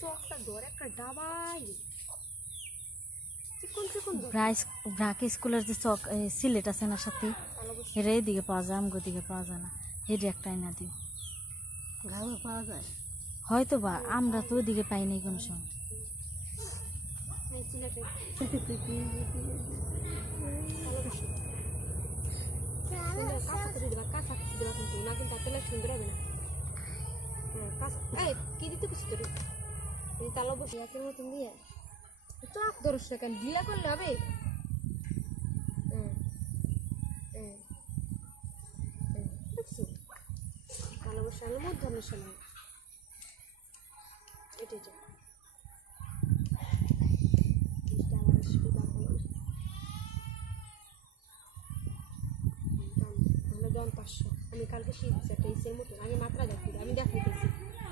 চকটা ধরে একটা ডাবাই ব্রাক স্কুলের যে চক সিলেট আছে না সাথে হেরে এদিকে পাওয়া যায়, আমগো দিকে পাওয়া যায় না, হেরে একটা আইনা দিও। গ্রামে পাওয়া যায় হয়তো বা, আমরা তো ওদিকে পাইনি কোনো সময়। কি দিতে বসে তোর তালা বসে একের মতন দিয়ে চক ধরস কেন ঢিলা করলে হবে। তালা বসে আমি মধ্যাহ্নের সময় এটাই যা জন 500 আমি কালকে শিখছি একটা ইসের মতো আমি মাত্রা দেখি আমি দেখাইতেছি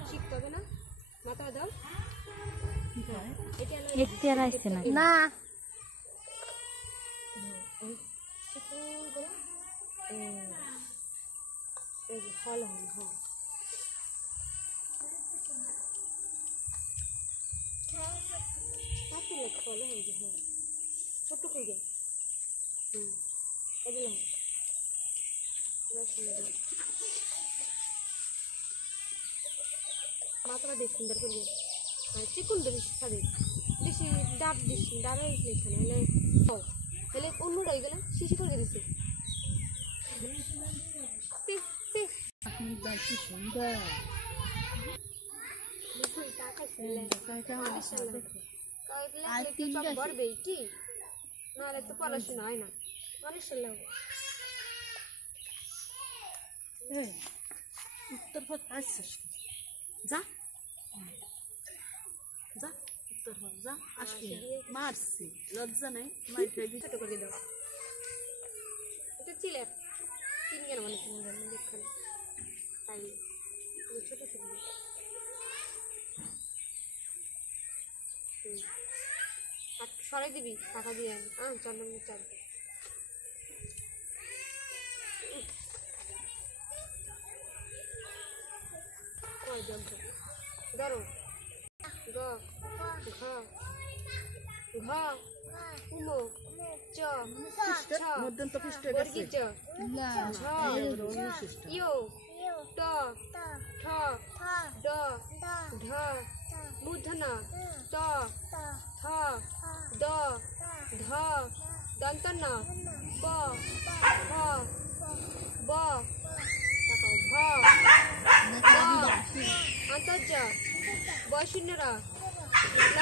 শিখতে হবে না মাত্রা দাও এখতিয়ার আইছে না না ফল হন হ্যাঁ ফল হয়ে যে হ্যাঁ ছোট হয়ে গে এগুলো মাত্রা বেশ সুন্দর করবে চিকুন দেবে সাদে বেশি ডাব দিস ডাবে এখানে এলে এলে অন্যটা হয়ে গেলে শিশি করে দিচ্ছে কি নাহলে তো পড়াশোনা হয় না মানুষের লাগে উত্তর পথ আসছিস যা যা উত্তর পথ যা আসবি মারছি লজ্জা নেই ছোট করে দাও এটা চিলে তিন কেন মানে দেখখানে তাই ছোট ছোট সরাই দিবি টাকা দিয়ে চন্দন চাল ধরো গ ঘ ঘ উমো চ ছ বর্গী চ ঝ ইয়ো ট ঠ ড ঢ মূর্ধন্য ত থ দ ধ দন্তন্য প ফ ব ভ আন্তর্য বয়শূন্যরা ল